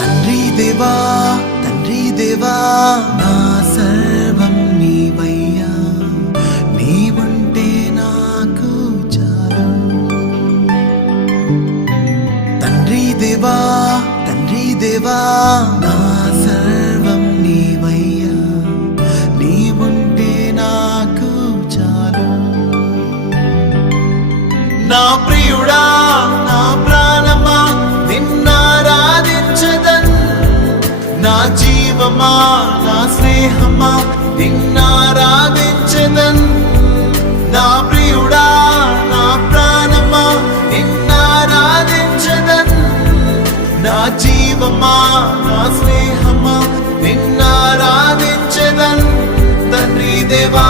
తండ్రి దేవా నా సర్వం నీవయ్యా, నీవుంటే నాకు చాలు. తండ్రి దేవా నా సర్వం నీవయ్యా, నీవుంటే నాకు చాలు. నా ప్రియుడా నా ప్రాణమా నిన్నారాధించదన్, నా జీవమా నా స్నేహమా నిన్నారాధించదన్. నా ప్రియుడా నా ప్రాణమా నిన్నారాధించదన్, నా జీవమా నా స్నేహమా నిన్నారాధించదన్. తండ్రి దేవా